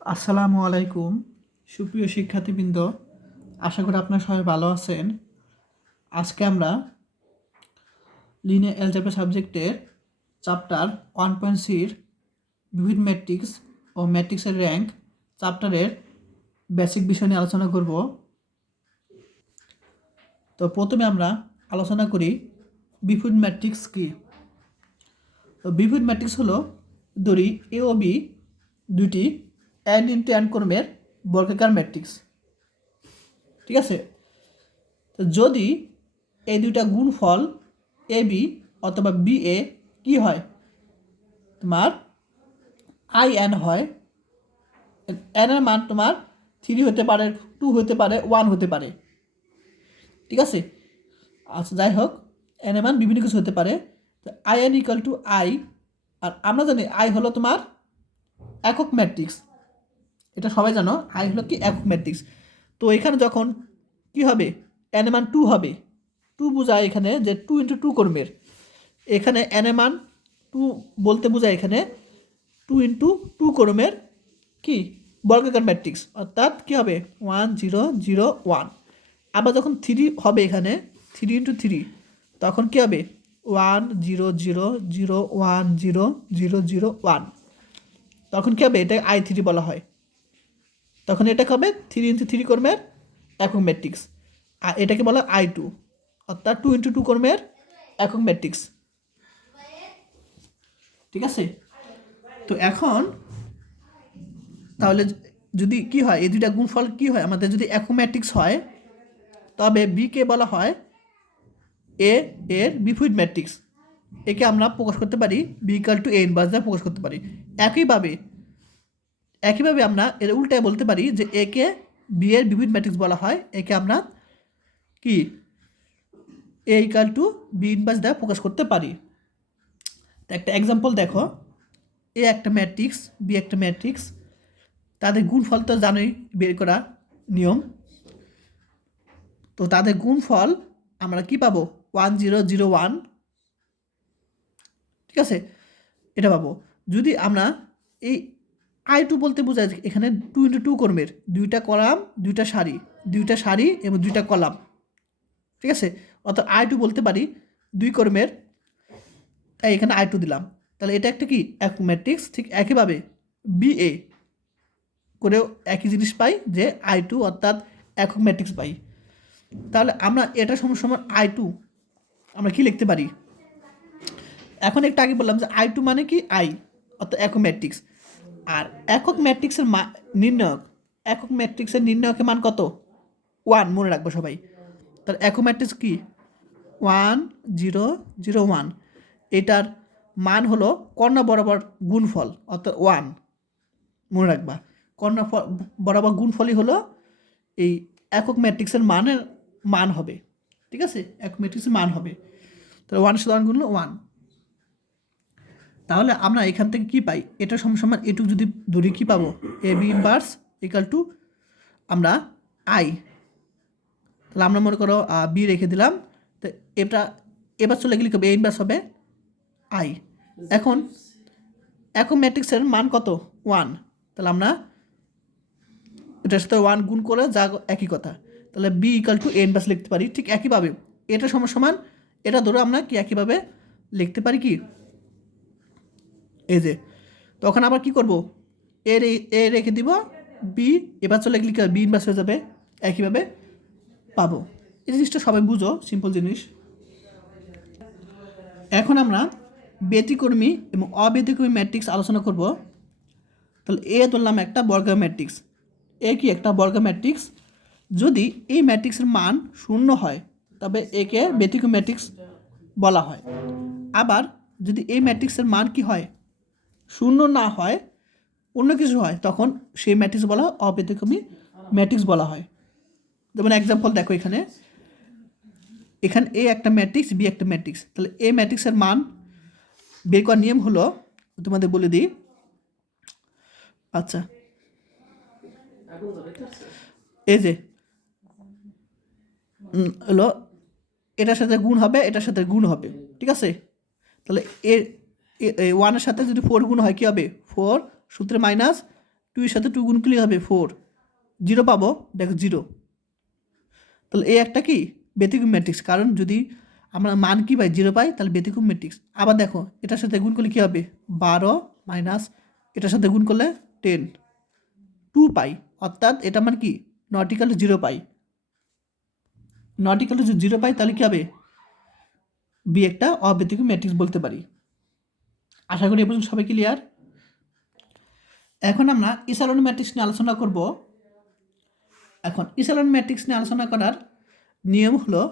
আসসালামু আলাইকুম সুপ্রিয় শিক্ষার্থীবৃন্দ, আশা করি আপনারা সবাই ভালো আছেন। আজকে আমরা লিনিয়ার অ্যালজেব্রা সাবজেক্টের চ্যাপ্টার 1.3 বিভিন্ন ম্যাট্রিক্স ও ম্যাট্রিক্সের র্যাঙ্ক চ্যাপ্টারের বেসিক বিষয় নিয়ে আলোচনা করব। তো প্রথমে আমরা আলোচনা করি বিপরীত ম্যাট্রিক্স কী। তো বিপরীত ম্যাট্রিক্স হলো ধরি এ ও বি দুটি n×n ক্রমের বর্গাকার ম্যাট্রিক্স। ঠিক আছে, তো যদি এই দুইটা গুণফল এ বি অথবা বি এ কী হয়, তোমার IN হয়। n এর মান তোমার 3 হতে পারে, 2 হতে পারে, 1 হতে পারে। ঠিক আছে, আচ্ছা যাই হোক, n এর মান বিভিন্ন কিছু হতে পারে। তো IN = I, আর আমরা জানি I হলো তোমার একক ম্যাট্রিক্স। এটা সবাই জানো, I হলো কি একক ম্যাট্রিক্স। তো এখানে যখন কি হবে, n এর মান 2 হবে, 2 বোঝায় এখানে যে 2 × 2 ক্রমের। এখানে n এর মান 2 বলতে বোঝায় এখানে 2 × 2 ক্রমের কি বর্গাকার ম্যাট্রিক্স, অর্থাৎ কি হবে 1 0 0 1। আবার যখন 3 হবে এখানে 3 × 3, তখন কি হবে 1 0 0 0 1 0 0 0 1। তখন কি হবে, এটা I3 বলা হয়। তখন এটা হবে 3 × 3 ক্রমের একক ম্যাট্রিক্স। আর এটাকে বলা I2, অর্থাৎ 2 × 2 ক্রমের একক ম্যাট্রিক্স। ঠিক আছে, তো এখন তাহলে যদি কি হয়, এই দুইটা গুণফল কি হয় আমাদের, যদি একক ম্যাট্রিক্স হয় তবে বিকে বলা হয় এ এর বিপরীত ম্যাট্রিক্স। একে আমরা প্রকাশ করতে পারি বি = a ইনভার্স দ্বারা প্রকাশ করতে পারি। একইভাবে আমরা এর উল্টায় বলতে পারি যে একে বি এর বিপরীত ম্যাট্রিক্স বলা হয়। একে আমরা কি a = b ইনভার্স দ্বারা প্রকাশ করতে পারি। তো একটা এক্সাম্পল দেখো, এ একটা ম্যাট্রিক্স, বি একটা ম্যাট্রিক্স, তাদের গুণফল তো জানোই বের করা নিয়ম। তো তাদের গুণফল আমরা কি পাবো 1 0 0 1। ঠিক আছে, এটা পাবো। যদি আমরা এই I2 বলতে বোঝায় এখানে 2 × 2 ক্রমের দুইটা কলাম, দুইটা সারি এবং দুইটা কলাম। ঠিক আছে, অর্থাৎ I2 বলতে পারি 2 ক্রমের, তাই এখানে I2 দিলাম। তাহলে এটা একটা কি একক ম্যাট্রিক্স। ঠিক একইভাবে BA করেও একই জিনিস পাই, যে I2 অর্থাৎ একক ম্যাট্রিক্স পাই। তাহলে আমরা এটা সমান I2 আমরা কি লিখতে পারি, এখন একটু আগে বললাম যে I2 মানে কি I, অর্থাৎ একক ম্যাট্রিক্স। আর একক ম্যাট্রিক্সের একক ম্যাট্রিক্সের নির্ণায়কের মান কত 1, মনে রাখবো সবাই। তার একক ম্যাট্রিক্স কি 1 0 0 1। এটার মান হলো কর্ণ বরাবর গুণফল, অর্থাৎ 1, মনে রাখবা। কর্ণ বরাবর গুণফলই হলো এই একক ম্যাট্রিক্সের মান হবে। ঠিক আছে, একক ম্যাট্রিক্সের মান হবে। তাহলে 1 সাথে 1 গুণলে 1। তাহলে আমরা এখান থেকে কি পাই, এটা সমান এটুকু যদি ধরি কি পাবো, এ বি ইনভার্স = আমরা I। তাহলে আমরা মনে করো বি রেখে দিলাম। তো এটা এবার চলে গেলে এ ইনভার্স হবে I। এখন ম্যাট্রিক্সের মান কত 1, তাহলে আমরা এটার সাথে 1 গুণ করে যা একই কথা, তাহলে বি = a ইনভার্স লিখতে পারি। ঠিক একইভাবে এটা সমান এটা ধরো আমরা কি একইভাবে লিখতে পারি কি এই যে, তখন আবার কি করব, এ রেখে দিব বি, এবার চলে গেলে বি ইনভার্স হয়ে যাবে, একইভাবে পাবো। এই জিনিসটা সবাই বুঝো, সিম্পল জিনিস। এখন আমরা ব্যতিক্রমী এবং অব্যতিক্রমী ম্যাট্রিক্স আলোচনা করব। তাহলে এ ধরলাম একটা বর্গাকার ম্যাট্রিক্স। এ কি একটা বর্গাকার ম্যাট্রিক্স। যদি এই ম্যাট্রিক্সের মান 0 হয় তবে একে ব্যতিক্রমী ম্যাট্রিক্স বলা হয়। আবার যদি এই ম্যাট্রিক্সের মান কি হয় 0 না হয়, অন্য কিছু হয়, তখন সেই ম্যাট্রিক্স বলা হয় অব্যতিক্রমী ম্যাট্রিক্স বলা হয়। যেমন এক্সাম্পল দেখো, এখানে এ একটা ম্যাট্রিক্স, বি একটা ম্যাট্রিক্স। তাহলে এ ম্যাট্রিক্সের মান বের করার নিয়ম হলো, তোমাদের বলে দিই। আচ্ছা, এই যে হলো এটার সাথে গুণ হবে, এটার সাথে গুণ হবে। ঠিক আছে, তাহলে এর 1-এর সাথে যদি 4 গুণ হয় কি হবে 4 সূত্রে -2 এর সাথে 2 গুণ করলে হবে 4, 0 পাবো, দেখো 0। তাহলে এই একটা কি ব্যতিক্রম ম্যাট্রিক্স, কারণ যদি আমরা মান কি পাই 0 পাই তাহলে ব্যতিক্রম ম্যাট্রিক্স। আবার দেখো এটার সাথে গুণ করলে কী হবে 12 মাইনাস এটার সাথে গুণ করলে 10, 2 পাই, অর্থাৎ এটা মানে কি not equal to 0 pi, not equal to 0 পাই, তাহলে কী হবে বি একটা অব্যতিক্রম ম্যাট্রিক্স বলতে পারি। আশা করি এ পর্যন্ত সবাই ক্লিয়ার। এখন আমরা ইসালন ম্যাট্রিক্স নিয়ে আলোচনা করব। এখন ইসালন ম্যাট্রিক্স নিয়ে আলোচনা করার নিয়ম হলো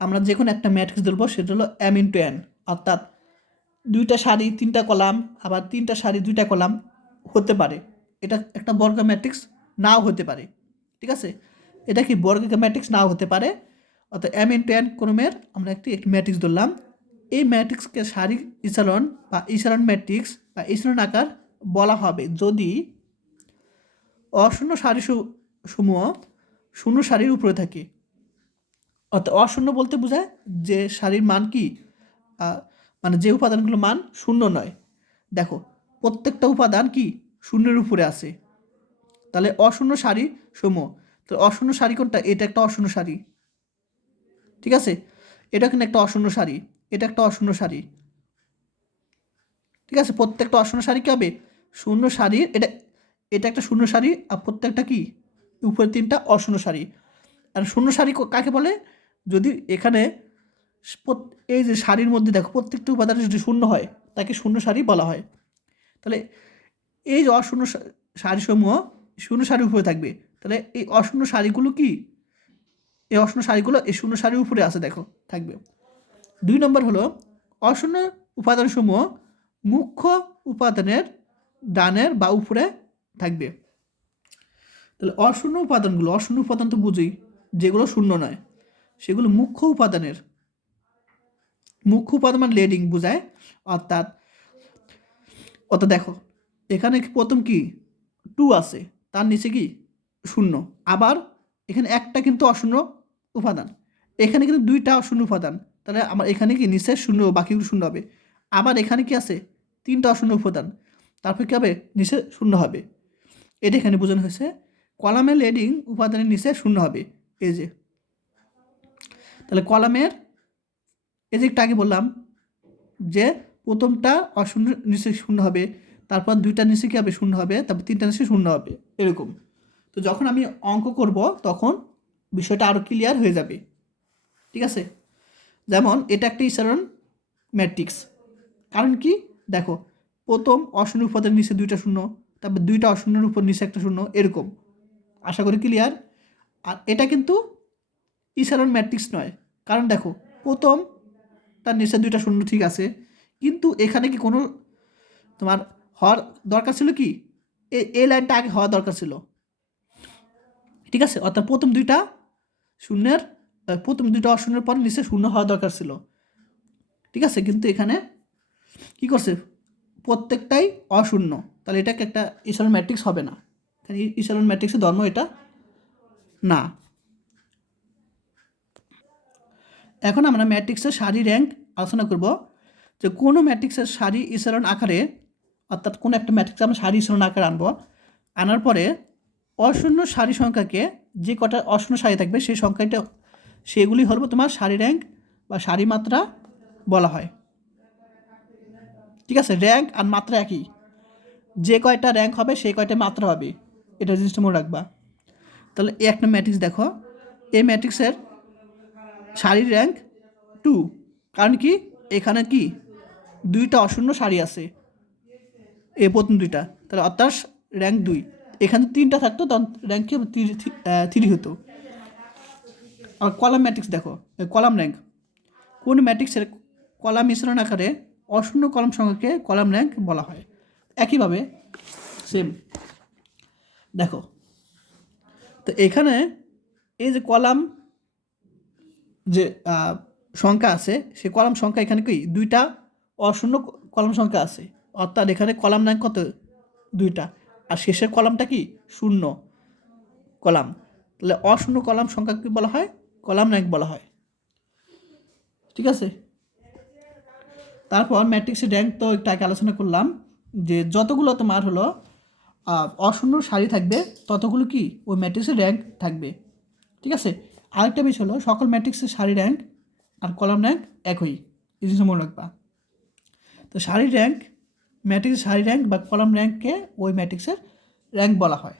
আমরা যে কোনো একটা ম্যাট্রিক্স ধরবো, সেটা হলো m ইন্টু n, অর্থাৎ 2টা সারি 3টা কলাম, আবার 3টা সারি 2টা কলাম হতে পারে। এটা একটা বর্গ ম্যাট্রিক্স নাও হতে পারে, ঠিক আছে। এটা কি বর্গ ম্যাট্রিক্স নাও হতে পারে, অর্থাৎ m ইন্টু n ক্রমের আমরা একটি ম্যাট্রিক্স ধরলাম। এই ম্যাট্রিক্সকে সারি ইসালন বা ইসালন ম্যাট্রিক্স বা ইসালন আকার বলা হবে যদি অশূন্য সারি সমূহ শূন্য সারির উপরে থাকে। অর্থাৎ অশূন্য বলতে বোঝায় যে সারির মান কি মানে যে উপাদানগুলোর মান শূন্য নয়। দেখো প্রত্যেকটা উপাদান কি শূন্যের উপরে আছে, তাহলে অশূন্য সারি সমূহ। তো অশূন্য সারি কোনটা, এটা একটা অশূন্য সারি, ঠিক আছে। এটা কিন্তু একটা অশূন্য সারি, এটা একটা অশূন্য সারি, ঠিক আছে। প্রত্যেকটা অশূন্য সারি কী হবে শূন্য সারির, এটা একটা শূন্য সারি, আর প্রত্যেকটা কি উপরে 3টা অশূন্য সারি। আর শূন্য সারি কাকে বলে, যদি এখানে এই যে সারির মধ্যে দেখো প্রত্যেকটা উপাদান যদি শূন্য হয় তাকে শূন্য সারি বলা হয়। তাহলে এই যে অশূন্য সারিসমূহ শূন্য সারির উপরে থাকবে, তাহলে এই অশূন্য সারিগুলো কি এই অশূন্য সারিগুলো এই শূন্য সারির উপরে আছে দেখো থাকবে। 2 নম্বর হলো অশূন্য উপাদানসমূহ মুখ্য উপাদানের ডানের বা উপরে থাকবে। তাহলে অশূন্য উপাদান তো বুঝি যেগুলো শূন্য নয়, সেগুলো মুখ্য উপাদান মানে লিডিং বোঝায়। অর্থাৎ দেখো এখানে প্রথম কি 2 আছে, তার নিচে কি 0, আবার এখানে একটা কিন্তু অশূন্য উপাদান, এখানে কিন্তু 2টা অশূন্য উপাদান, তাহলে আমার এখানে কি নিচে 0 বাকিগুলো 0 হবে। আবার এখানে কি আছে 3টা অশূন্য উপাদান, তারপর কী হবে নিচে 0 হবে। এটা এখানে বোঝানো হয়েছে কলামের লিডিং উপাদানের নিচে 0 হবে। এই যে তাহলে কলামের এই যে একটু আগে বললাম যে প্রথমটা অশূন্য নিচে 0 হবে, তারপর 2টা নিচে কী হবে 0 হবে, তারপর 3টা নিচে 0 হবে, এরকম। তো যখন আমি অঙ্ক করব তখন বিষয়টা আরও ক্লিয়ার হয়ে যাবে, ঠিক আছে। যেমন এটা একটা ইসালন ম্যাট্রিক্স, কারণ কি দেখো প্রথম অশূন্য উপাদানের নিচে 2টা 0, তারপর 2টা অশূন্যের উপর নিচে একটা 0, এরকম। আশা করি ক্লিয়ার। আর এটা কিন্তু ইসালন ম্যাট্রিক্স নয়, কারণ দেখো প্রথম তার নিচে 2টা 0 ঠিক আছে, কিন্তু এখানে কি কোনো তোমার হওয়ার দরকার ছিল কি, এই লাইনটা আগে হওয়া দরকার ছিল, ঠিক আছে। অর্থাৎ প্রথম 2টা অশূন্যের পর নিচে 0 হওয়া দরকার ছিল, ঠিক আছে। কিন্তু এখানে কি করছে প্রত্যেকটাই অশূন্য, তাহলে এটাকে একটা ইসালন ম্যাট্রিক্স হবে না, ইসালন ম্যাট্রিক্সের ধর্ম এটা না। এখন আমরা ম্যাট্রিক্সের সারি র্যাঙ্ক আলোচনা করব, যে কোনো ম্যাট্রিক্সের সারি ইসালন আকারে, অর্থাৎ কোনো একটা ম্যাট্রিক্স আমরা সারি ইসালন আকারে আনার পরে অশূন্য সারি সংখ্যাকে যে কটা অশূন্য সারি থাকবে সেই সংখ্যাটা সেগুলি হলো তোমার সারি র্যাঙ্ক বা সারি মাত্রা বলা হয়, ঠিক আছে। র্যাঙ্ক আর মাত্রা একই, যে কয়টা র্যাঙ্ক হবে সেই কয়টা মাত্রা হবে, এটা জিনিসটা মনে রাখবা। তাহলে এই একটা ম্যাট্রিক্স দেখো, এই ম্যাট্রিক্সের সারির র্যাঙ্ক 2, কারণ কি এখানে কি 2টা অশূন্য সারি আছে, এই প্রথম 2টা, তাহলে অর্থাৎ র্যাঙ্ক 2। এখানে 3টা থাকতো তখন র্যাঙ্ক কি 3 হতো। আর কলাম ম্যাট্রিক্স দেখো, কলাম র্যাঙ্ক কোন ম্যাট্রিক্সের কলাম মিশ্রণ আকারে অশূন্য কলাম সংখ্যাকে কলাম র্যাঙ্ক বলা হয়। একইভাবে সেম দেখো, তো এখানে এই যে কলাম যে সংখ্যা আছে সে কলাম সংখ্যা এখানে কি 2টা অশূন্য কলাম সংখ্যা আছে, অর্থাৎ এখানে কলাম র্যাঙ্ক কত 2টা, আর শেষের কলামটা কি 0 কলাম, তাহলে অশূন্য কলাম সংখ্যা কি বলা হয় কলাম র্যাঙ্ক বলা হয়, ঠিক আছে। তারপর ম্যাট্রিক্সের র্যাঙ্ক তো একটু আগে আলোচনা করলাম, যে যতগুলো তোমার হলো অশূন্য সারি থাকবে ততগুলো কি ওই ম্যাট্রিক্সের র্যাঙ্ক থাকবে। ঠিক আছে, আরেকটা বিষয় হলো সকল ম্যাট্রিক্সের সারি র্যাঙ্ক আর কলাম র্যাঙ্ক একই, এই জিনিসটা মনে রাখবা। তো সারি র্যাঙ্ক ম্যাট্রিক্সের সারি র্যাঙ্ক বা কলাম র্যাঙ্ককে ওই ম্যাট্রিক্সের র্যাঙ্ক বলা হয়।